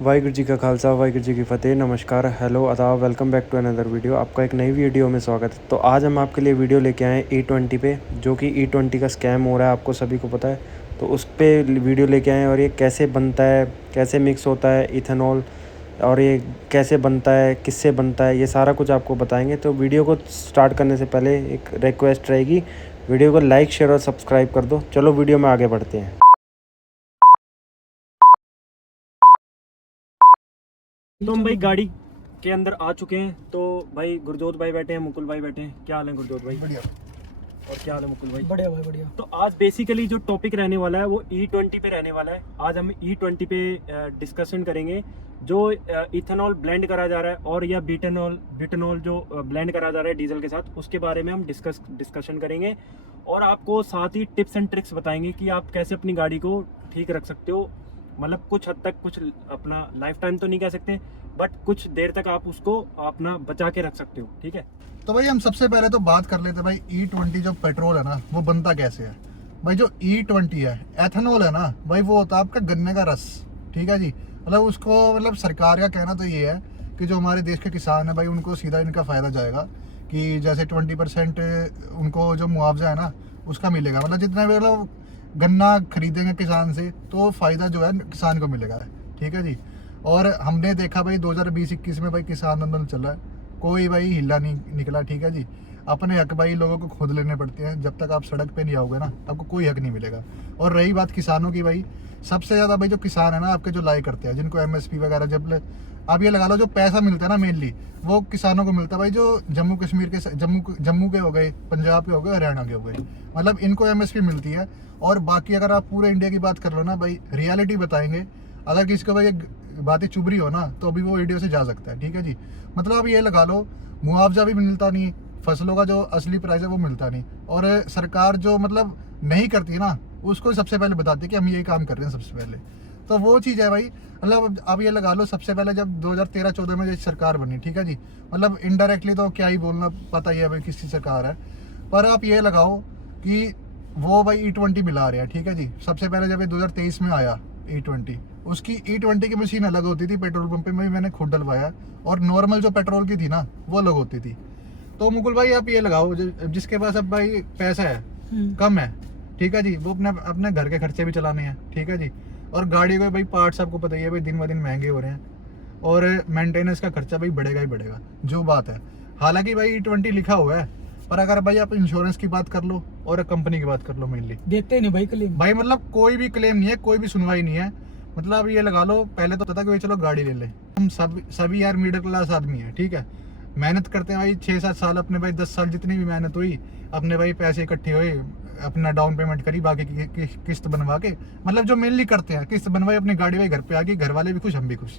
वाहिगुरू जी का खालसा वाहिगुरू जी की फ़तेह। नमस्कार, हेलो, आदाब, welcome back to another video. आपका एक नई वीडियो में स्वागत है। तो आज हम आपके लिए वीडियो लेके आए हैं E20 पे, जो कि E20 का स्कैम हो रहा है, आपको सभी को पता है। तो उस पे वीडियो लेके आए हैं और ये कैसे बनता है, कैसे मिक्स होता है इथेनॉल, और ये कैसे बनता है, किससे बनता है, ये सारा कुछ आपको बताएंगे। तो वीडियो को स्टार्ट करने से पहले एक रिक्वेस्ट रहेगी, वीडियो को लाइक, शेयर और सब्सक्राइब कर दो। चलो वीडियो में आगे बढ़ते हैं। तो हम भाई गाड़ी के अंदर आ चुके हैं। तो भाई गुरजोत भाई बैठे हैं, मुकुल भाई बैठे हैं। क्या हाल है गुरजोत भाई? बढ़िया। और क्या हाल है मुकुल भाई? बढ़िया भाई बढ़िया। तो आज बेसिकली जो टॉपिक रहने वाला है वो E20 पे रहने वाला है। आज हम E20 पे डिस्कशन करेंगे। जो इथेनॉल ब्लेंड करा जा रहा है और या बिटनॉल जो ब्लेंड करा जा रहा है डीजल के साथ, उसके बारे में हम डिस्कशन करेंगे। और आपको साथ ही टिप्स एंड ट्रिक्स बताएंगे कि आप कैसे अपनी गाड़ी को ठीक रख सकते हो। मतलब कुछ हद तक, कुछ अपना लाइफ टाइम तो नहीं कह सकते, बट कुछ देर तक आप उसको अपना बचा के रख सकते हो। ठीक है, तो भाई हम सबसे पहले तो बात कर लेते हैं भाई E20 जो पेट्रोल है ना वो बनता कैसे है। भाई जो E20 है एथेनॉल है ना भाई, वो होता है आपका गन्ने का रस। ठीक है जी। मतलब उसको मतलब सरकार का कहना तो ये है कि जो हमारे देश के किसान है भाई उनको सीधा इनका फायदा जाएगा कि जैसे 20% उनको जो मुआवजा है ना उसका मिलेगा। मतलब जितना भी मतलब गन्ना खरीदेंगे किसान से तो फायदा जो है किसान को मिलेगा। ठीक है जी। और हमने देखा भाई 2020-21 में भाई किसान आंदोलन चल रहा है, कोई भाई हिला नहीं निकला। ठीक है जी। अपने हक भाई लोगों को खुद लेने पड़ते हैं। जब तक आप सड़क पे नहीं आओगे ना आपको कोई हक नहीं मिलेगा। और रही बात किसानों की, भाई सबसे ज़्यादा भाई जो किसान है ना आपके जो लाई करते हैं, जिनको MSP वगैरह आप ये लगा लो जो पैसा मिलता है ना मेनली वो किसानों को मिलता है भाई। जो जम्मू कश्मीर के जम्मू के हो गए, पंजाब के हो गए, हरियाणा के हो गए, मतलब इनको MSP मिलती है। और बाकी अगर आप पूरे इंडिया की बात कर लो ना भाई, रियलिटी बताएंगे, अगर किसी को भाई बातें चुभ रही हो ना तो अभी वो इंडिया से जा सकता है। ठीक है जी। मतलब ये लगा लो मुआवजा भी मिलता नहीं, फसलों का जो असली प्राइस है वो मिलता नहीं। और सरकार जो मतलब नहीं करती ना उसको सबसे पहले बताती है कि हम यही काम कर रहे हैं सबसे पहले। तो वो चीज़ है भाई। मतलब अब ये लगा लो सबसे पहले जब 2013-14 में जो सरकार बनी, ठीक है जी, मतलब इनडायरेक्टली तो क्या ही बोलना, पता ही है भाई किसकी सरकार है। पर आप ये लगाओ कि वो भाई E20 मिला रहे हैं। ठीक है जी। सबसे पहले जब ये 2023 में आया E20, उसकी E20 की मशीन अलग होती थी, पेट्रोल पंप पे में भी मैंने खुद डलवाया, और नॉर्मल जो पेट्रोल की थी ना वो अलग होती थी। तो मुकुल भाई आप ये लगाओ जिसके पास अब भाई पैसा है कम है, ठीक है जी, वो अपने अपने घर के खर्चे भी चलाने हैं। ठीक है जी। और गाड़ी के भाई पार्ट्स आपको पता ही है भाई दिन ब दिन महंगे हो रहे हैं, और मेंटेनेंस का खर्चा भाई बढ़ेगा ही बढ़ेगा, जो बात है। हालांकि भाई E20 लिखा हुआ है, पर अगर भाई आप इंश्योरेंस की बात कर लो और कंपनी की बात कर लो, मेनली देते नहीं भाई क्लेम। भाई मतलब कोई भी क्लेम नहीं है, कोई भी सुनवाई नहीं है। मतलब ये लगा लो पहले तो पता कि भाई चलो गाड़ी ले ले, हम सभी यार मिडिल क्लास आदमी है। ठीक है, मेहनत करते हैं भाई 6-7 साल, अपने भाई 10 साल जितनी भी मेहनत हुई, अपने भाई पैसे इकट्ठे हुए, अपना डाउन पेमेंट करी, बाकी की किस्त बनवा के, मतलब जो मेनली करते हैं किस्त बनवाई, अपनी गाड़ी भाई घर पे आ गई, घर वाले भी खुश, हम भी खुश।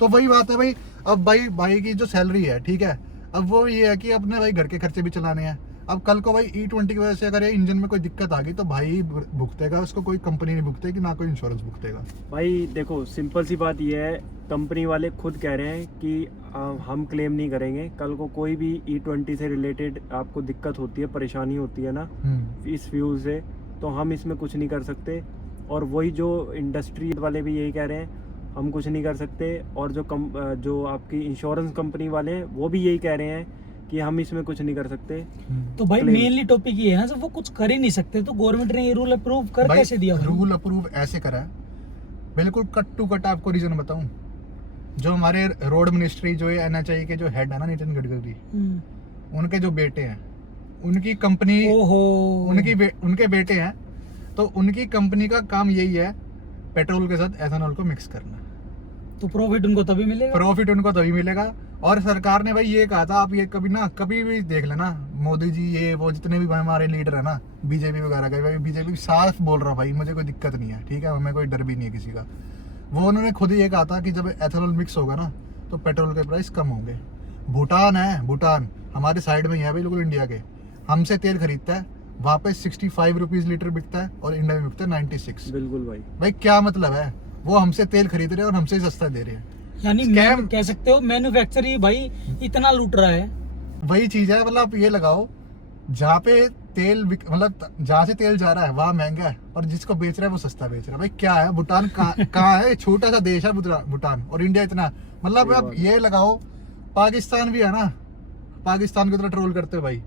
तो वही बात है भाई। अब भाई की जो सैलरी है, ठीक है, अब वो ये है कि अपने भाई घर के खर्चे भी चलाने हैं। अब कल को भाई E20 की वजह से अगर ये इंजन में कोई दिक्कत आ गई तो भाई भुगतेगा उसको, कोई कंपनी नहीं भुगतेगी, ना कोई इंश्योरेंस भुगतेगा। भाई देखो सिंपल सी बात ये है, कंपनी वाले खुद कह रहे हैं कि हम क्लेम नहीं करेंगे। कल को कोई भी E20 से रिलेटेड आपको दिक्कत होती है, परेशानी होती है ना इस फ्यूल से, तो हम इसमें कुछ नहीं कर सकते। और वही जो इंडस्ट्री वाले भी यही कह रहे हैं, हम कुछ नहीं कर सकते। और जो आपकी इंश्योरेंस कंपनी वाले हैं वो भी यही कह रहे हैं कि हम इसमें कुछ नहीं कर सकते। तो भाई Claim। मेनली टॉपिक ये है ना, वो कुछ कर ही नहीं सकते, तो गवर्नमेंट ने ये रूल अप्रूव कर भाई कैसे दिया? रूल अप्रूव ऐसे करा है, बिल्कुल कट टू कट। आपको रीजन बताऊं, जो हमारे रोड मिनिस्ट्री जो है NHAI के जो हेड है ना नितिन गडकरी, उनके जो बेटे हैं, उनकी कंपनी, उनके बेटे हैं, तो उनकी कंपनी का काम यही है पेट्रोल के साथ एथेनॉल को मिक्स करना। तो प्रॉफिट उनको तभी मिलेगा। प्रॉफिट उनको तभी मिलेगा। और सरकार ने भाई ये कहा था, आप ये कभी भी देख लेना, मोदी जी ये वो जितने भी हमारे लीडर है ना बीजेपी वगैरह का, भाई बीजेपी साफ बोल रहा भाई मुझे कोई दिक्कत नहीं है। ठीक है, हमें कोई डर भी नहीं है किसी का। वो उन्होंने खुद ही ये कहा था कि जब एथेनॉल मिक्स होगा ना तो पेट्रोल के प्राइस कम होंगे। भूटान है, भूटान हमारे साइड में ही है बिल्कुल इंडिया के, हमसे तेल खरीदता है, वहाँ पे 65 रुपीज लीटर बिकता है और इंडिया में बिकता है 96। बिल्कुल भाई क्या मतलब है, वो हमसे तेल खरीद रहे हैं और हमसे सस्ता दे रहे हैं। यानी कह सकते हो मैन्युफैक्चर ही भाई इतना लूट रहा है। वही चीज है। मतलब आप ये लगाओ जहाँ पे तेल मतलब जहाँ से तेल जा रहा है वहाँ महंगा है और जिसको बेच रहा है वो सस्ता बेच रहा है। भाई क्या है भूटान कहाँ है, छोटा सा देश है भूटान और इंडिया इतना, मतलब अब ये लगाओ पाकिस्तान भी है ना, पाकिस्तान की तरह ट्रोल करते हो भाई,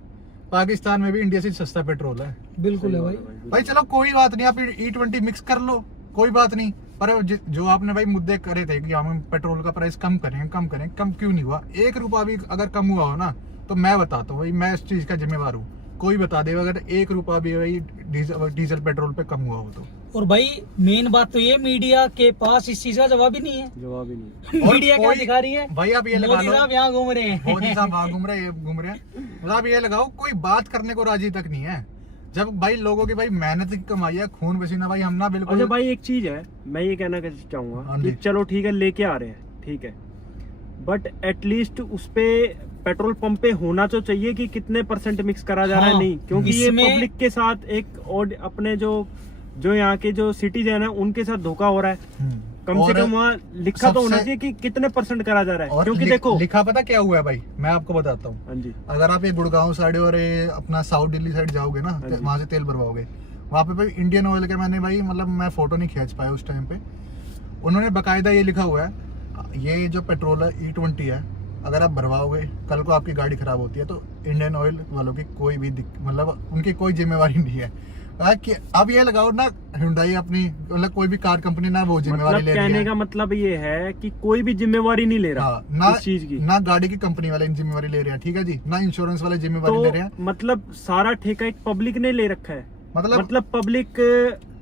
पाकिस्तान में भी इंडिया से सस्ता पेट्रोल है। बिल्कुल है भाई। भाई चलो कोई बात नहीं, आप E20 मिक्स कर लो, कोई बात नहीं, पर जो आपने भाई मुद्दे करे थे कि हम पेट्रोल का प्राइस कम करें, कम क्यों नहीं हुआ? 1 रुपया भी अगर कम हुआ हो ना तो मैं बताता हूँ भाई, मैं इस चीज का जिम्मेवार हूँ, कोई बता दे अगर 1 रुपया भी भाई डीजल पेट्रोल पे कम हुआ हो तो। और भाई मेन बात तो ये, मीडिया के पास इस चीज का जवाब ही नहीं है। जवाब ही नहीं। मीडिया क्या दिखा रही है भाई आप ये लगा मोदी लो, साहब यहाँ घूम रहे हैं, मोदी साहब वहाँ घूम रहे हैं, ये घूम रहे हैं, मतलब आप ये लगाओ कोई बात करने को राजी तक नहीं है। जब भाई लोगों की भाई मेहनत की कमाई है, खून पसीना भाई, हम ना बिल्कुल। अच्छा भाई एक चीज है, मैं ये कहना चाहूंगा कि चलो ठीक है लेके आ रहे हैं, ठीक है, बट एटलीस्ट उस पे पेट्रोल पंप पे होना तो चाहिए कि कितने % मिक्स करा जा रहा है, हाँ, नहीं, क्योंकि ये इसमें- पब्लिक के साथ एक और अपने जो यहाँ के जो सिटीजन है उनके साथ धोखा हो रहा है। कम से कम वहाँ लिखा तो होना चाहिए कि कितने % करा जा रहा है, क्योंकि देखो लिखा पता क्या हुआ है भाई, मैं आपको बताता हूँ। हाँ जी, अगर आप ये गुड़गांव साइड और ये अपना साउथ दिल्ली साइड जाओगे ना, हाँ जी। वहां से तेल भरवाओगे, वहां पे भाई इंडियन ऑयल के मैंने भाई मतलब मैं फोटो नहीं खींच पाया उस टाइम पे, उन्होंने बकायदा ये लिखा हुआ है, ये जो पेट्रोल है E20 है, अगर आप भरवाओगे कल को आपकी गाड़ी खराब होती है तो इंडियन ऑयल वालों की कोई भी मतलब उनकी कोई जिम्मेवारी नहीं है। कि अब ये लगाओ ना, Hyundai अपनी मतलब कोई भी कार कंपनी ना वो जिम्मेवारी मतलब ले रही कहने है। का मतलब ये है कि कोई भी जिम्मेवारी नहीं ले रहा हाँ, ना इस चीज की, ना गाड़ी की कंपनी वाले जिम्मेवारी ले रहे हैं, ठीक है जी, ना इंश्योरेंस वाले जिम्मेवारी ले रहे हैं, तो मतलब सारा ठेका एक पब्लिक ने ले रखा है, मतलब पब्लिक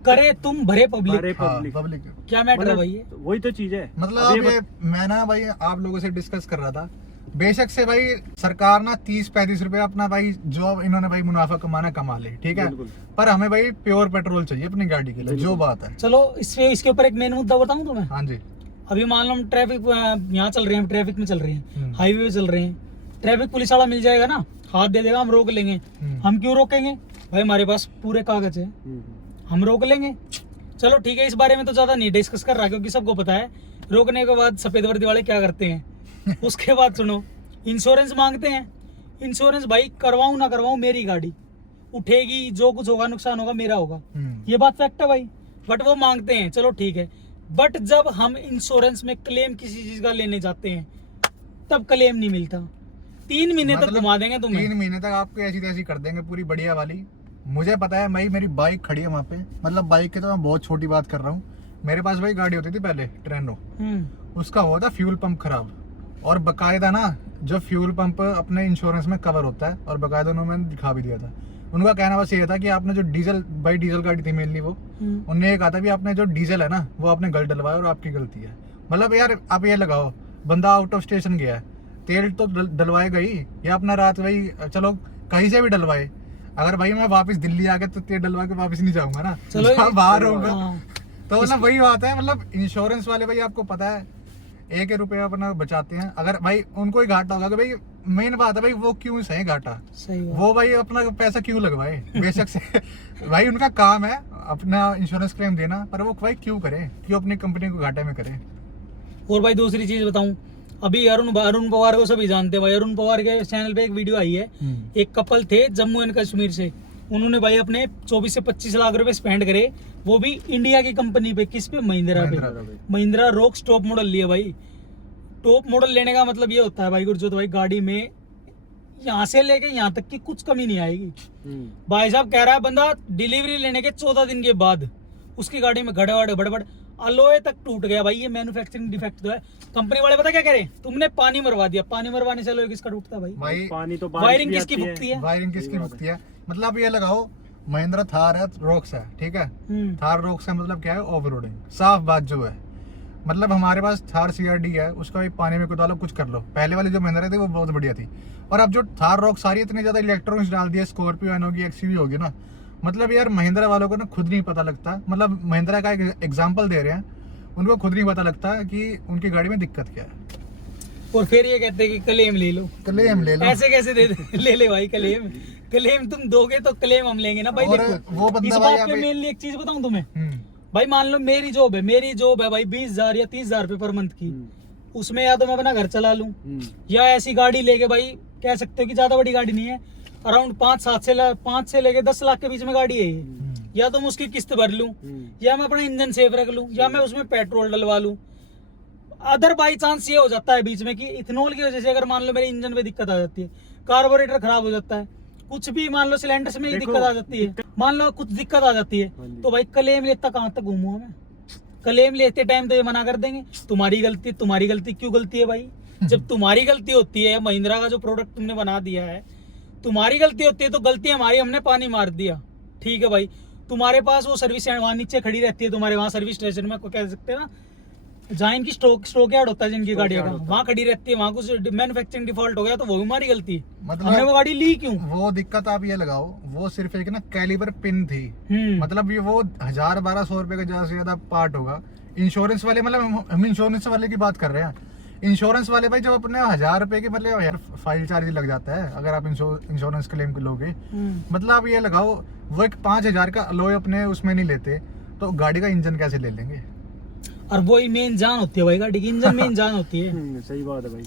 करे तुम भरे पब्लिक, भरे पब्लिक, पब्लिक क्या मैटर है भाई ये? वही तो चीज है। मतलब अब अब ये मैं ना भाई आप लोगों से डिस्कस कर रहा था, बेशक से भाई सरकार ना 30-35 रुपए अपना भाई जो इन्होंने भाई मुनाफा कमाना कमा ले, ठीक है, बिल्कुल। पर हमें भाई प्योर पेट्रोल चाहिए अपनी गाड़ी के लिए, जो बात है। चलो इसके ऊपर एक मेन मुद्दा बताऊं तुम्हें। हाँ जी। अभी मान लो हम ट्रैफिक यहाँ चल रहे हैं, ट्रैफिक में चल रहे हैं, हाईवे पे चल रहे हैं, ट्रैफिक पुलिस वाला मिल जाएगा ना, हाथ दे देगा, हम रोक लेंगे। हम क्यों रोकेंगे भाई? हमारे पास पूरे कागज है, हम रोक लेंगे। चलो ठीक है, इस बारे में तो ज्यादा नहीं डिस्कस कर रहा, क्योंकि सबको पता है रोकने के बाद सफेद वर्दी वाले क्या करते हैं। उसके बाद सुनो, इंश्योरेंस मांगते हैं। इंश्योरेंस भाई करवाऊं ना करवाऊं, मेरी गाड़ी उठेगी, जो कुछ होगा नुकसान होगा मेरा होगा, ये बात फैक्ट है भाई, बट वो मांगते हैं, चलो ठीक है। बट जब हम इंश्योरेंस में क्लेम किसी चीज का लेने जाते हैं तब क्लेम नहीं मिलता, 3 महीने तक घुमा देंगे तुम्हें, 3 महीने तक आपको ऐसी तैसी कर देंगे पूरी बढ़िया वाली। मुझे पता है भाई, मेरी बाइक खड़ी है वहाँ पे, मतलब बाइक की तो मैं बहुत छोटी बात कर रहा हूँ, मेरे पास भाई गाड़ी होती थी पहले ट्रेनो, उसका हुआ था फ्यूल पंप खराब, और बकायदा ना जो फ्यूल पंप अपने इंश्योरेंस में कवर होता है, और बकायदा उन्होंने दिखा भी दिया था। उनका कहना बस ये था कि आपने जो डीजल गाड़ी थी मेनली, वो उन्होंने ये कहा था कि आपने जो डीजल है ना वो आपने गलत डलवाया और आपकी गलती है। मतलब यार आप ये लगाओ, बंदा आउट ऑफ स्टेशन गया है, तेल तो डलवाएगा ही, या अपना रात भाई चलो कहीं से भी डलवाए, अगर भाई मैं वापस दिल्ली आ गया तो तेल डलवा के वापस नहीं जाऊंगा ना, चलो बाहर होगा। हाँ। तो मतलब वही बात है, मतलब इंश्योरेंस वाले भाई आपको पता है 1 रुपया अपना बचाते हैं, अगर भाई उनको ही घाटा होगा कि भाई मेन बात है भाई वो क्यों सही घाटा, सही बात। वो भाई अपना पैसा क्यों लगवाए, बेशक से भाई उनका काम है अपना इंश्योरेंस क्लेम देना, पर वो भाई क्यों करे, क्यों अपनी कंपनी को घाटे में करे। और भाई दूसरी चीज बताऊं, अभी अरुण पवार को सभी जानते हैं भाई, अरुण पवार के चैनल पे एक वीडियो आई है, एक कपल थे जम्मू एंड कश्मीर से, उन्होंने भाई अपने 24 से 25 लाख रुपए स्पेंड करे, वो भी इंडिया की कंपनी पे, किस पे? महिंद्रा पे। महिंद्रा रोक्स टॉप मॉडल लिए भाई। टॉप मॉडल लेने का मतलब ये होता है भाई गुरजोत भाई, गाड़ी में यहाँ से लेके यहाँ तक की कुछ कमी नहीं आएगी। भाई साहब कह रहा है बंदा, डिलीवरी लेने के 14 दिन के बाद उसकी गाड़ी में गड़बड़ अलोए तक टूट गया भाई, ये मैन्युफैक्चरिंग डिफेक्ट तो है। कंपनी वाले पता क्या कह रहे हैं, तुमने पानी मरवा दिया, पानी मरवाने से अलोए किसका टूटता है भाई? पानी तो वायरिंग किसकी भुगती है? वायरिंग किसकी भुगती है? मतलब ये लगाओ महिंद्रा थार है, रॉक्स है, ठीक है, थार रॉक्स है, मतलब क्या है, ओवर रोडिंग, साफ बात जो है। मतलब हमारे पास थार CRD है, उसका भी पानी में कुछ कुछ कर लो, पहले वाली जो महिंद्रा थी वो बहुत बढ़िया थी, और अब जो थार रॉक्स सारी इतनी ज्यादा इलेक्ट्रॉनिक्स डाल दिया, स्कॉर्पियो होगी, XUV होगी ना, मतलब यार महिंद्रा वालों को ना खुद नहीं पता लगता, मतलब महिंद्रा का एक एग्जाम्पल दे रहे हैं, उनको खुद नहीं पता लगता कि उनकी गाड़ी में दिक्कत क्या है, और फिर ये कहते हैं कि क्लेम ले लो। क्लेम ले लो। ऐसे कैसे ले ले भाई क्लेम तुम दोगे तो क्लेम हम लेंगे ना भाई। और देखो वो बंदा इस भाई बात पे अभी- मेनली एक चीज बताऊं तुम्हें भाई, मान लो मेरी जॉब है भाई 20,000 या 30,000 रुपए पर मंथ की, उसमें या तो मैं अपना घर चला लूं, या ऐसी गाड़ी लेके भाई कह सकते हो कि ज्यादा बड़ी गाड़ी नहीं है, अराउंड 5 से लेके 10 लाख के बीच में गाड़ी है ये। या तो मैं उसकी किस्त भर लूं, या मैं अपना इंजन सेफ रख लूं, या मैं उसमें पेट्रोल डलवा लूं। अदर बाई चांस ये हो जाता है बीच में कि इथेनॉल की वजह से अगर मान लो मेरे इंजन में दिक्कत आ जाती है, कार्बोरेटर खराब हो जाता है, कुछ भी मान लो सिलेंडर में दिक्कत आ जाती है, मान लो कुछ दिक्कत आ जाती है, तो भाई क्लेम लेता कहाँ तक घूमूं मैं? क्लेम लेते टाइम तो ये मना कर देंगे तुम्हारी गलती। क्यों गलती है भाई? जब तुम्हारी गलती होती है, महिंद्रा का जो प्रोडक्ट तुमने बना दिया है, तुम्हारी गलती होती है, तो गलती हमारी, हमने पानी मार दिया, ठीक है भाई। तुम्हारे पास वो सर्विस वहां नीचे खड़ी रहती है, तुम्हारे वहां सर्विस स्टेशन में कह सकते हैं ना, जहाँ इनकी स्टॉक यार्ड होता है जिनकी गाड़ियों का, वहाँ खड़ी रहती है, वहाँ कुछ मैन्युफैक्चरिंग डिफॉल्ट हो गया तो वो भी हमारी गलती है, मतलब हमने वो गाड़ी ली क्यों? वो दिक्कत आप ये लगाओ, वो सिर्फ एक ना कैलिबर पिन थी, मतलब ये वो 1000-1200 रुपए का ज्यादा से ज्यादा पार्ट होगा। इंश्योरेंस वाले, मतलब हम इंश्योरेंस वाले की बात कर रहे हैं, इंश्योरेंस वाले भाई जब अपने 1000 रुपए की, मतलब यार फाइल चार्ज लग जाता है अगर आप इंश्योरेंस क्लेम लोगे, मतलब आप ये लगाओ वो एक 5000 का अलॉय अपने उसमें नहीं लेते, तो गाड़ी का इंजन कैसे ले लेंगे? और वही मेन जान होती है भाई, गाड़ी की इंजन मेन जान होती है। सही बात है भाई।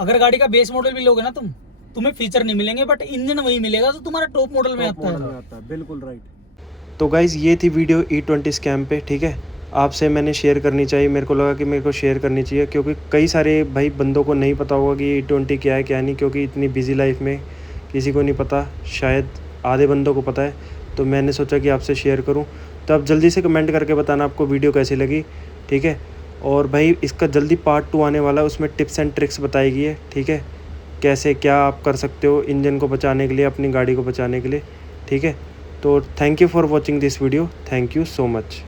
अगर गाड़ी का बेस मॉडल भी लोगे ना तुम्हें फीचर नहीं मिलेंगे, बट इंजन वही मिलेगा तो तुम्हारा टॉप मॉडल में आता है। बिल्कुल राइट। तो गाइज ये थी वीडियो E20 स्कैम पे, ठीक है। आपसे मैंने शेयर करनी चाहिए, मेरे को लगा कि मेरे को शेयर करनी चाहिए, क्योंकि कई सारे भाई बंदों को नहीं पता होगा कि E20 क्या है क्या नहीं, क्योंकि इतनी बिजी लाइफ में किसी को नहीं पता, शायद आधे बंदों को पता है, तो मैंने सोचा कि आपसे शेयर करूं। तो आप जल्दी से कमेंट करके बताना आपको वीडियो कैसी लगी, ठीक है। और भाई इसका जल्दी पार्ट 2 आने वाला है, उसमें टिप्स एंड ट्रिक्स बताई गई है, ठीक है, कैसे क्या आप कर सकते हो इंजन को बचाने के लिए, अपनी गाड़ी को बचाने के लिए, ठीक है। तो thank you for watching this video, thank you so much.